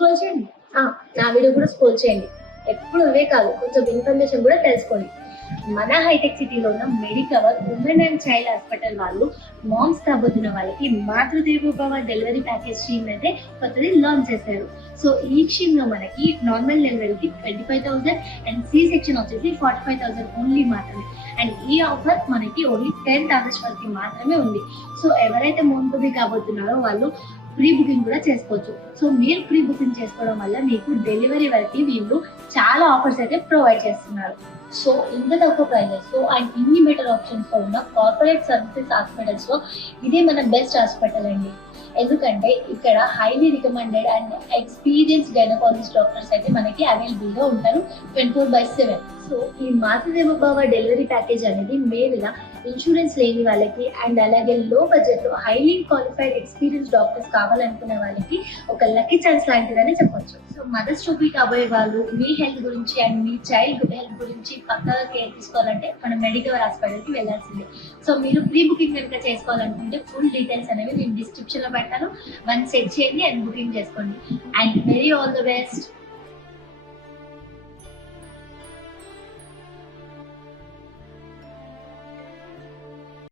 Scroll చేయండి. నా video కూడా స్క్రోల్ చేయండి. ఎప్పుడు అవే కాదు, కొంచెం ఇన్ఫర్మేషన్ కూడా తెలుసుకోండి. మన హైటెక్ సిటీలో ఉన్న Medicover women and child hospital వాళ్ళు మామ్స్ కాబోతున్న వాళ్ళకి మాతృదేవోభవ డెలివరీ ప్యాకేజ్ స్కీమ్ అయితే కొత్తది లాంచ్ చేశారు. సో ఈ స్కీమ్ లో మనకి నార్మల్ డెలివరీకి 25,000 అండ్ సి సెక్షన్ వచ్చేసి 45,000 ఓన్లీ మాత్రమే. అండ్ ఈ ఆఫర్ మనకి ఓన్లీ 10th ఆగస్ట్ వరకు మాత్రమే ఉంది. సో ఎవరైతే మోమ్ బేబీ కాబోతున్నారో వాళ్ళు ప్రీ బుకింగ్ కూడా చేసుకోవచ్చు. సో మీరు ప్రీ బుకింగ్ చేసుకోవడం వల్ల మీకు డెలివరీ వరకు వీళ్ళు చాలా ఆఫర్స్ అయితే ప్రొవైడ్ చేస్తున్నారు. సో ఇంత తక్కువ ప్రైజెస్ లో అండ్ ఇన్ని బెటర్ ఆప్షన్స్ తో ఉన్న కార్పొరేట్ సర్వీసెస్ హాస్పిటల్స్ లో ఇదే మన బెస్ట్ హాస్పిటల్ అండి. ఎందుకంటే ఇక్కడ highly recommended and experience gynaecologist doctors అయితే మనకి అవైలబుల్ గా ఉంటారు 24/7. సో ఈ మాతృదేవోభవ డెలివరీ ప్యాకేజ్ అనేది మేలుగా ఇన్సూరెన్స్ లేని వాళ్ళకి అండ్ అలాగే లో బడ్జెట్ లో హైలీ క్వాలిఫైడ్ ఎక్స్పీరియన్స్ డాక్టర్స్ కావాలనుకునే వాళ్ళకి ఒక లక్కీ ఛాన్స్ లాంటిదని చెప్పొచ్చు. సో మదర్స్ టు బి కాబోయే వాళ్ళు మీ హెల్త్ గురించి అండ్ మీ చైల్డ్ హెల్త్ గురించి పక్కగా కేర్ తీసుకోవాలంటే మనం మెడికవర్ హాస్పిటల్ కి వెళ్ళాల్సిందే. సో మీరు ప్రీ బుకింగ్ కనుక చేసుకోవాలనుకుంటే ఫుల్ డీటెయిల్స్ అనేవి నేను డిస్క్రిప్షన్ లో పెడతాను. వన్స్ సెట్ చేయండి అండ్ బుకింగ్ చేసుకోండి. And very all the best.